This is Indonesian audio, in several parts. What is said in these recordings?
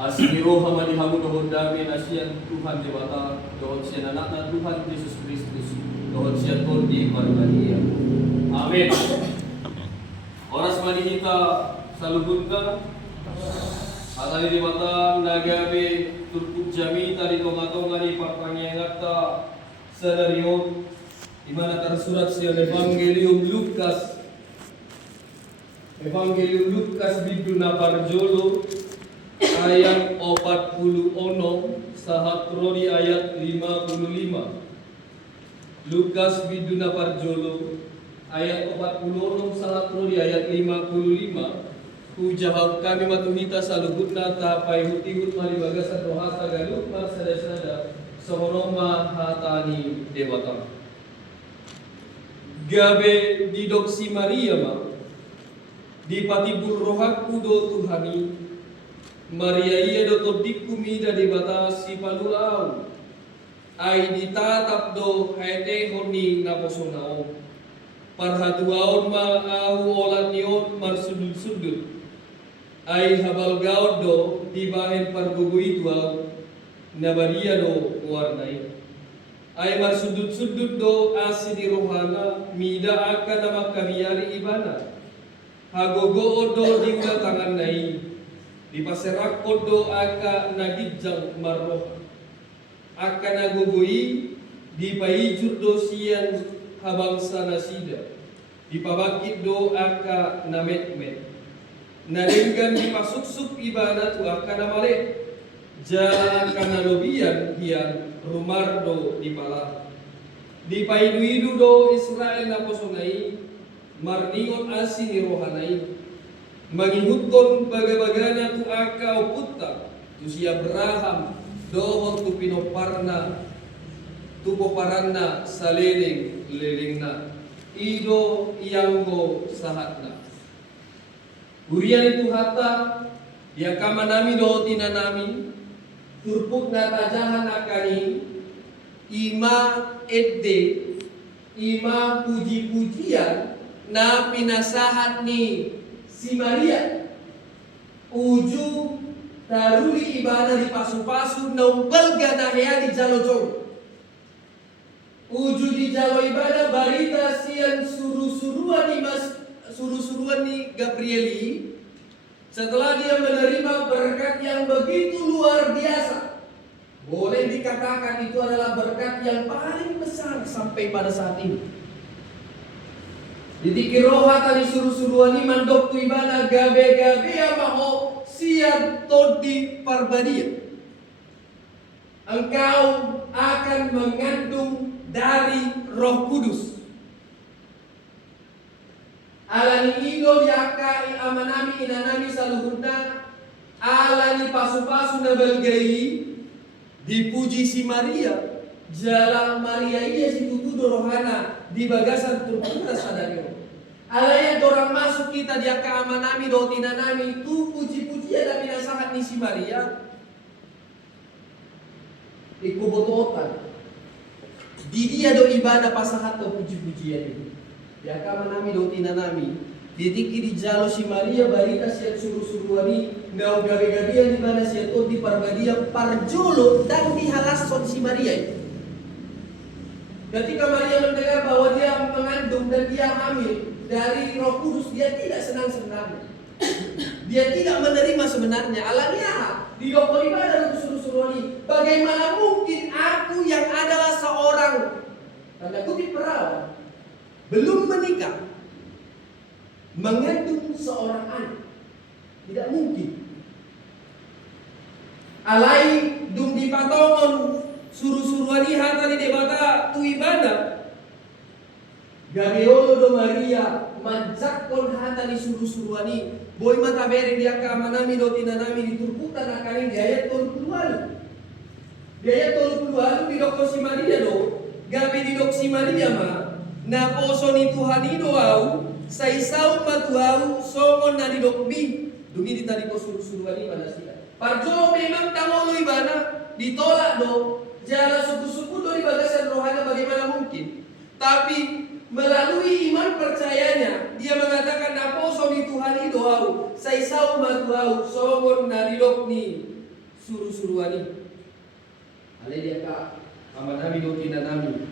Asiniro hamadihamu dohon dami nasian Tuhan Dewata, dohon sian anakna Tuhan Yesus Kristus, dohon sian tondi parbadia. Amin. Oras manihita salubunta, atali Dewata nagabe turput jami tadi tonga-tonga di parpangiyangata sadarion, di mana tersurat sian Evangelium Lukas. Evangelium Lukas biduna parjolo ayat 40 sahatroni ayat 55. Lukas biduna parjolo ayat 40 sahatroni ayat 55. Hujahau kami matuhita salubutna tapai hutihut maribagasa rohasa galut marsada-sada sohoroma hatani dewata. Gabe didoksi Maria ma di patibul rohaku do Tuhani Maria iya do todiku mida di batasi paluau ai ditatap do hete honi naposonao parhatuaon ma au olat nion marsudut-sudut ai habal gaud do dibahen pargugui tuau nabaria do warnai ai marsudut-sudut do asidi rohana mida akan nama kamiari ibana hagogo odo diuda tangan nai di paserak odo aka nagijang marroh aka nagogoi di paijur do sian habang sanasida di pabakit do aka nametmet narenggan di pasuksuk ibana tu aka namale jalan kana lobian hian rumardo di pala di paidu-idu do Israel naposonai marningon asini rohanai mangihuton bagabagana tu akau putta tu si Abraham dohon tu pinoparna tu poparanna saleleng lelengna ido ianggo sahatna urian itu hatta dia kamanami do tinanami turpuk natajahan akani ima edde ima puji-pujian na pinasahat ni si Maria uju taruli ibadah di pasu-pasu naumpal ganahya di jalo jong uju di jalo ibadah barita sian suruh-suruhan ni Gabrieli setelah dia menerima berkat yang begitu luar biasa. Boleh dikatakan itu adalah berkat yang paling besar sampai pada saat ini. Ditiki roha tadi suruh-suruhani mandok tu ibana gabe-gabe ya maho sian todi parbadia. Engkau akan mengandung dari Roh Kudus. Alani ido yakai amanami inanami saluhurna alani pasu-pasu nabelgai dipuji si Maria. Jalan Maria iya si tutu rohana di bagasan turputa sadario. Alaya dorang masuk kita dia keamanami do tinanami tu puji-pujian dan pinasahan ni si Maria. Ikubototan. Di dia do ibadah pasahat do puji-pujian itu. Dia keamanami do tinanami. Ditiki di jalo si Maria barita siat suruh-suruhani nau gabe-gabean di mana siat di parbadia parjolo dan dihalason si Maria itu. Ketika Maria mendengar bahwa dia mengandung dan dia hamil dari Roh Kudus, dia tidak senang-senang. Dia tidak menerima sebenarnya. Alanya di dokter ibadah suruh-suruhani. Bagaimana mungkin aku yang adalah seorang tanda kutip perawan belum menikah mengandung seorang anak? Tidak mungkin. Alai dung di patongon suruh-suruhani hatani debata tu ibadah. Gabeolo do Maria manjakkon hatani suruh-suruhani boy mata beri dia kamanami do tinanami diturputan akani di ayat 30. Di ayat 30 di dok si Maria do gabe di dok si Maria ma na posoni Tuhani do au saisau matuau somon na di dok bi dungi di tadi ko suruh-suruhani pada sila. Parjo memang tamolo ibana ditolak do jala suku-suku do di bagasan rohana bagaimana mungkin. Tapi melalui iman percayanya, dia mengatakan naposo di Tuhan itu au, saisau matuau, somon naridokni, suru-suruani. Ale dia ka amanami do kinanami.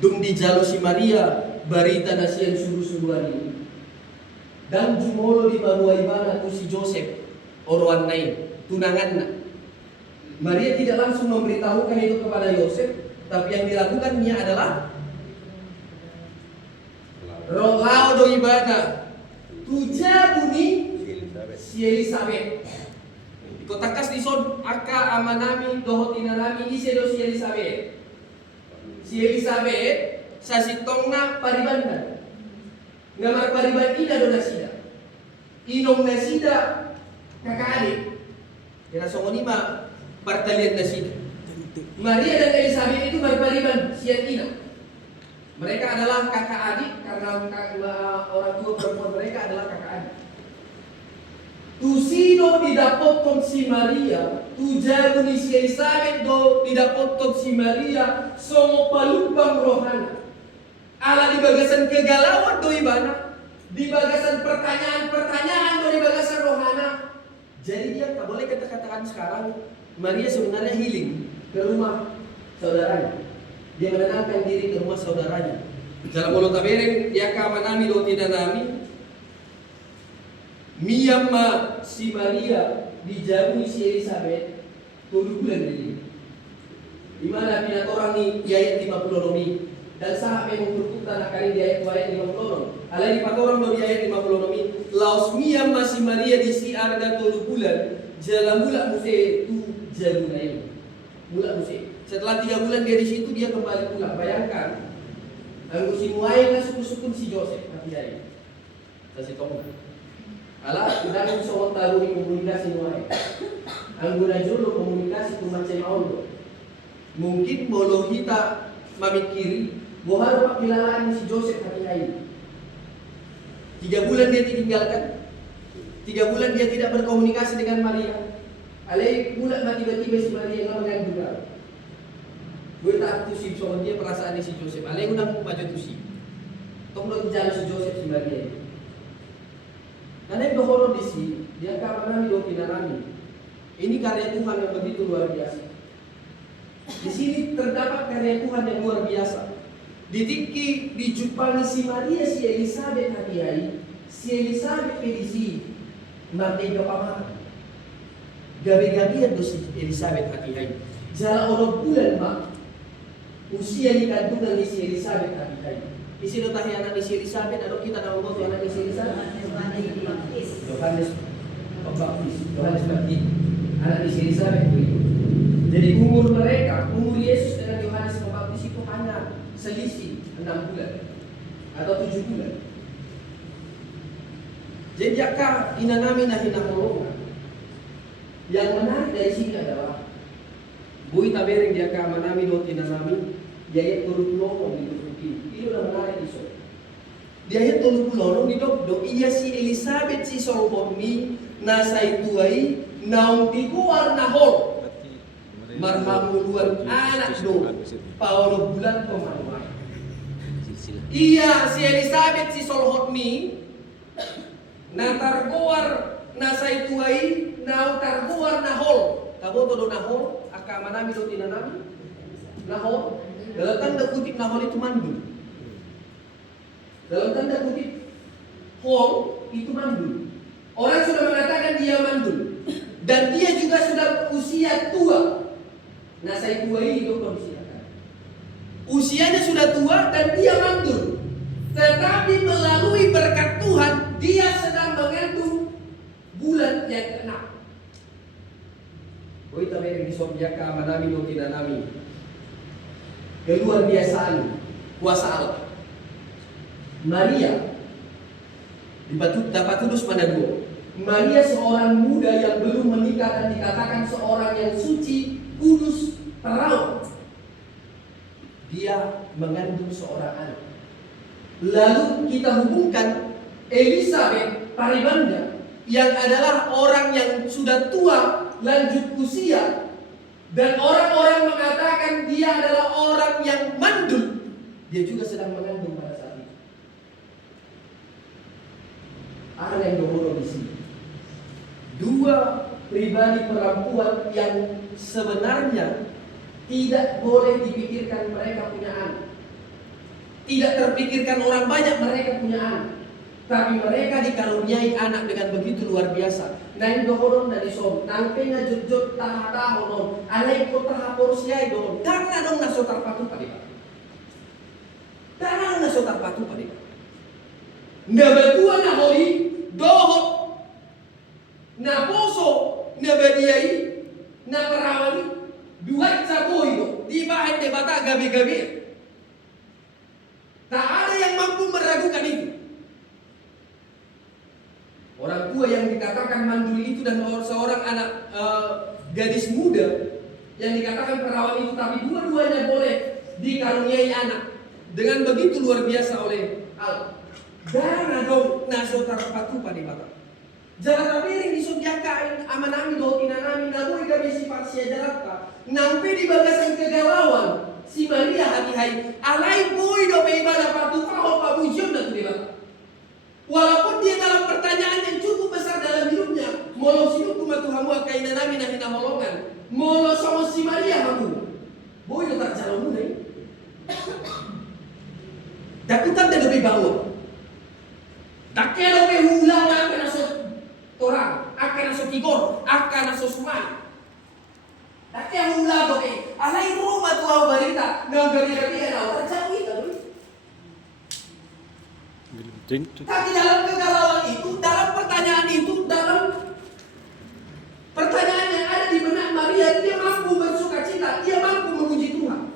Dum di jalo si Maria barita na siya suru-suruani. Dan jumolo di baruay bana tu si Joseph oroan nai tunangan na. Maria tidak langsung memberitahukan itu kepada Yosef, tapi yang dilakukan niya adalah rolao do ibana tuja buni si Elizabeth. Kotakas dison aka amanami dohotinanami ise do si Elizabeth. Si Elizabeth sa sitongna paribanda. Ngamar pariban ina do nasida. Inong nasida kakaadik. Kira songonima partalian nasida. Maria dan Elizabeth itu berpariban siat ina. Mereka adalah kakak adik karena orang tua perempuan mereka adalah kakak adik. Tusino didapotkan si Maria, tujaru ni si Elizabeth do didapotkan si Maria, songo palupang rohana. Ala di bagasan kegalauan do ibana, di bagasan pertanyaan-pertanyaan do di bagasan rohana. Jadi dia tak boleh kata-katakan sekarang Maria sebenarnya healing ke rumah saudaranya. Dia menenangkan diri ke rumah saudaranya. Dalam mulut tabereng dia kamanami do tinanami. Miyamma si Maria dijauhi si Elizabeth 7 bulan ini. Di mana pinatorang ni di ayat 50 nomi dan sahabat yang berputar akan di ayat 50 nomi. Alai di patorang do di ayat 50 nomi. Laos miyamma si Maria di si arga 7 bulan jalan mulak muse tu jalunai. Mulak muse. Setelah 3 bulan dia di situ dia kembali pulang. Bayangkan, anggo si muai na suku-sukun si Joseph hati-hati. Sa si Tonga. Ala, tidak bisa tahu komunikasi muai. Anggo na jolo komunikasi tu macam aulo. Mungkin bolo kita mamikiri, bahwa pakilalaan si Joseph hati-hati. 3 bulan dia ditinggalkan. 3 bulan dia tidak berkomunikasi dengan Maria. Alai pula tiba-tiba si Maria ngomong juga. Gue tak tusi soal dia perasaan si Joseph. Alai unang maju tusi. Tong do jalan si Joseph si Maria. Karena yang dohoro di sini dia kamanami do kinanami. Ini karya Tuhan yang begitu luar biasa. Di sini terdapat karya Tuhan yang luar biasa. Ditiki dijumpai si Maria si Elizabeth hati-hati. Si Elizabeth edisi mati pamakan. Gabi-gabian do si Elizabeth hati-hati. Jala orang bulan mak. Usia di kandungan si Elizabeth hati-hati. Isi do tahi anak si Elizabeth atau kita nama moto anak si Elizabeth? Yohanes Pembaptis. Yohanes Baptis. Anak si Elizabeth itu. Jadi umur mereka, umur Yesus dengan Yohanes Pembaptis itu hanya selisih 6 bulan atau 7 bulan. Jadi jika inanami na hinahulungan, yang menarik dari sini adalah bui tabereng dia ka manami do tinanami yaya turut lorong di turuti. Itu udah menarik iso. Di ayat 30 di do iya si Elizabeth si Solomoni nasa ituai naung dikuar nahol marhamuluan anak do paulo bulan pemanuan. Iya si Elizabeth si Solomoni na targuar nasa ituai naung targuar nahol. Kaboto do nahol aka manami do tinanami nahol dalam tanda kutip nahol itu mandul. Dalam tanda kutip, hol itu mandul. Orang sudah mengatakan dia mandul. Dan dia juga sudah usia tua. Nah saya tua ini kondisi usianya sudah tua dan dia mandul. Tetapi melalui berkat Tuhan, dia sedang mengandung bulan yang ke-6. Boy tamereng di Sobiaka manami do tinanami. Keluar biasaan kuasa Allah. Maria dapat tulis pada 2. Maria seorang muda yang belum menikah dan dikatakan seorang yang suci, kudus, terawat. Dia mengandung seorang anak. Lalu kita hubungkan Elizabeth paribanda yang adalah orang yang sudah tua, lanjut usia, dan orang-orang mengatakan dia adalah orang yang mandul. Dia juga sedang mengandung pada saat itu. Ada yang dohoro di sini. 2 pribadi perempuan yang sebenarnya tidak boleh dipikirkan mereka punya anak. Tidak terpikirkan orang banyak mereka punya anak. Tapi mereka dikaruniai anak dengan begitu luar biasa. Nain dohoron dari som, nangkenya jujur taha-tahonon, alay ko taha-porsiay doon. Karena dong nasotar patu pada. Karena nasotar patu pada. Nabatua na holi, dohot, na poso, na badiay, na perawani, duat sa boy, di bahay de bata gabi-gabi. Tak ada yang mampu meragukan itu. Orang tua yang dikatakan mandul itu dan seorang anak gadis muda yang dikatakan perawan itu, tapi dua-duanya boleh dikaruniai anak dengan begitu luar biasa oleh Allah. Dana dong nasotar patu pada mata. Jalan miring disudiakan amanami do tinanami namui kami sifat sia jarata. Nampi di bagasan kegalauan si Maria hati-hati alai boy do pe ibadah patu kau pabujon dan tu mata. Walaupun dia dalam pertanyaan yang cukup besar dalam hidupnya, molo hidup kuma Tuhanmu kaina nami na hinaholongan, molo sama si Maria hamu. Boy do tak calon mulai. Dakutan dan lebih bawah. Tak kelo pe hula akan asok torang, akan asok tigor, akan asok sumai. Tak kelo hula do pe, alai rumah tuau barita, nagari-gari ana orang jauh itu. Tapi dalam kegalauan itu, dalam pertanyaan itu, dalam pertanyaan yang ada di benak Maria, dia mampu bersuka cita, dia mampu memuji Tuhan.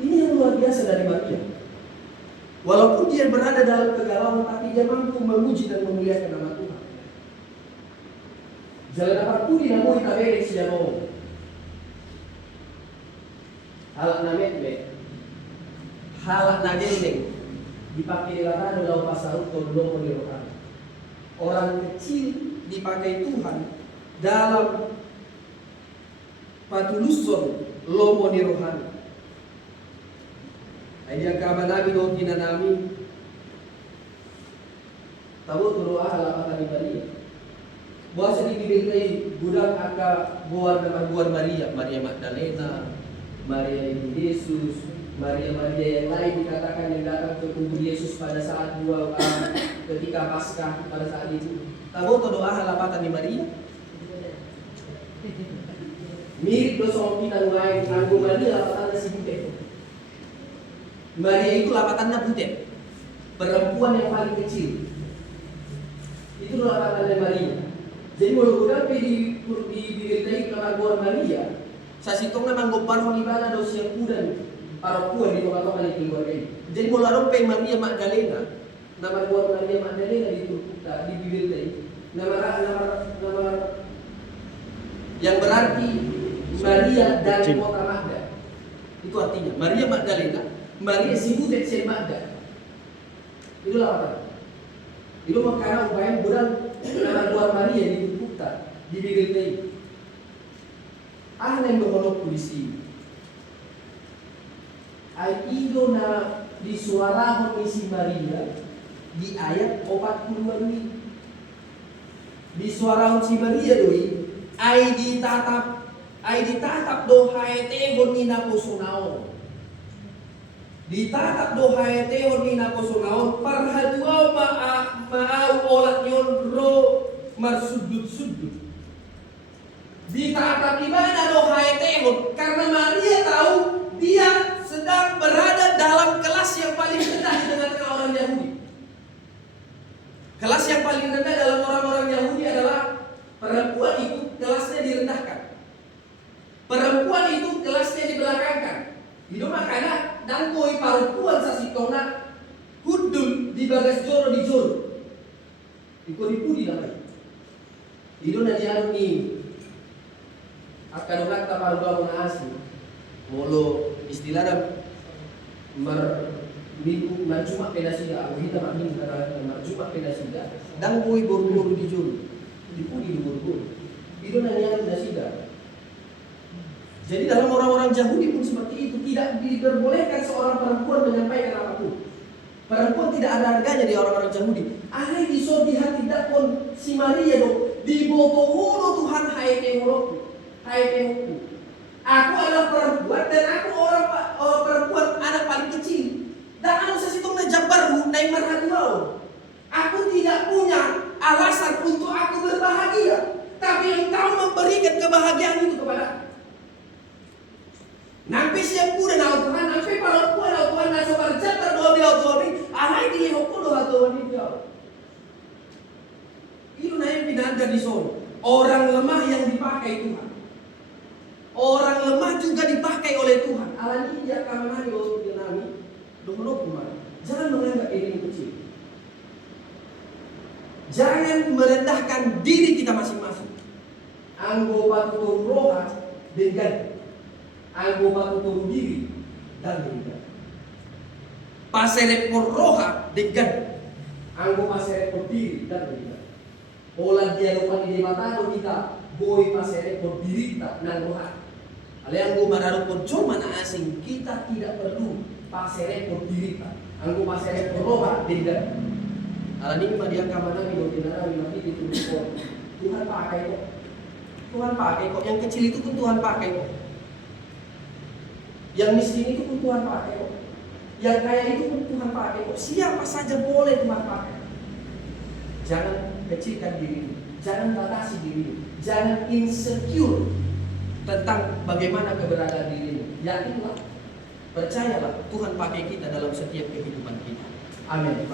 Ini yang luar biasa dari Maria. Walaupun dia berada dalam kegalauan, tapi dia mampu memuji dan memuliakan nama Tuhan. Jalan dapat pun dinamui tabelek si jano. Halak namet halak nageleng dipakai larado dalam pasal tolong melihat. Orang kecil dipakai Tuhan dalam patuluson lomo ni rohani. Ayah kabar nabi do tinanami. Tahu doa halapatan Maria. Buasa diberikan budak aka buat nama buat Maria, Maria Magdalena, Maria Ibu Yesus, Maria yang lain dikatakan yang datang ke kubur Yesus pada saat ketika Paskah pada saat itu. Tahu doa halapatan di Maria? Mirip dosa kita lain. Anggo Maria lapatannya si butet. Maria itu lapatannya butet. Perempuan yang paling kecil. Itu lapatannya Maria. Jadi mudah-mudahan diberitai kelakuan Maria. Sasitong memang gopan ibada dosia kudan. Para puan di tengah-tengah di keluarga ini. Jadi mulai pe Maria Magdalena, nama buat Maria Magdalena di Turkuta, di Bibirlei, nama yang berarti Maria dari kota Magda. Itu artinya Maria Magdalena, Maria si budak si Magda. Itulah apa? Itu makanya upaya bulan nama buat Maria di Turkuta, di Bibirlei. Yang berholok polisi. Aido na disuarahon ni si Maria di ayat 42 ini. Disuarahon si Maria doi ay ditatap do haetehon ni nakosunaon. Ditatap do haetehon ni nakosunaon parhatuaw maaw olat yon ro marsudut-sudut. Ditatap di mana do haetehon karena Maria tahu dia sedang berada dalam kelas yang paling rendah di tengah-tengah orang Yahudi. Kelas yang paling rendah dalam orang-orang Yahudi adalah perempuan itu kelasnya direndahkan. Perempuan itu kelasnya dibelakangkan. Itu makanya dan koi perempuan sasitona hudul di bagas joro di joro. Ikut-ikut di dalam. Itu nanti anu ni akan kata paru-paru asli. Molo istilahnya marcuma pedasida, kita makin marcuma pedasida, dan koi buru-buru di juru, dipuli di buru-buru. Itu namanya pedasida. Jadi dalam orang-orang Yahudi pun seperti itu, tidak diperbolehkan seorang perempuan menyampaikan apapun. Perempuan tidak ada harganya di orang-orang Yahudi. Ahai di so di hati dakon si Maria do di botohuno Tuhan hai tehoroku. Hai tehoroku. Aku adalah perempuan dan aku orang perempuan anak paling kecil. Dan anu sasitong na jabaru na marhatuao. Aku tidak punya alasan untuk aku berbahagia. Tapi engkau memberikan kebahagiaan itu kepada aku. Nampi siang kuda na Tuhan, nampi perempuan na Tuhan na sobar jabar doa dia Tuhan. Alai di hoko doa Tuhan itu. Itu na yang pinanda di sono. Orang lemah yang dipakai Tuhan. Orang lemah juga dipakai oleh Tuhan. Alani dia kamanani waktu dia nami. Dono jangan menganggap diri kecil. Jangan merendahkan diri kita masing-masing. Anggo batu turun roha dengan anggo batu turun diri dan dengan pasere por roha dengan anggo pasere por diri dan dengan olah dia lupa di mata kita boy pasere por diri tak nang roha. Ale anggo mararo por cuma na asing kita tidak perlu pasere por diri tak anggo pasere por roha dengan alani dia kamana mi dotinara mi mati itu Tuhan pakai kok. Tuhan pakai kok. Yang kecil itu pun Tuhan pakai kok. Yang miskin itu pun Tuhan pakai kok. Yang kaya itu pun Tuhan pakai kok. Siapa saja boleh Tuhan pakai. Jangan kecilkan diri. Jangan batasi diri. Jangan insecure tentang bagaimana keberadaan diri. Yakinlah. Percayalah Tuhan pakai kita dalam setiap kehidupan kita. Amin.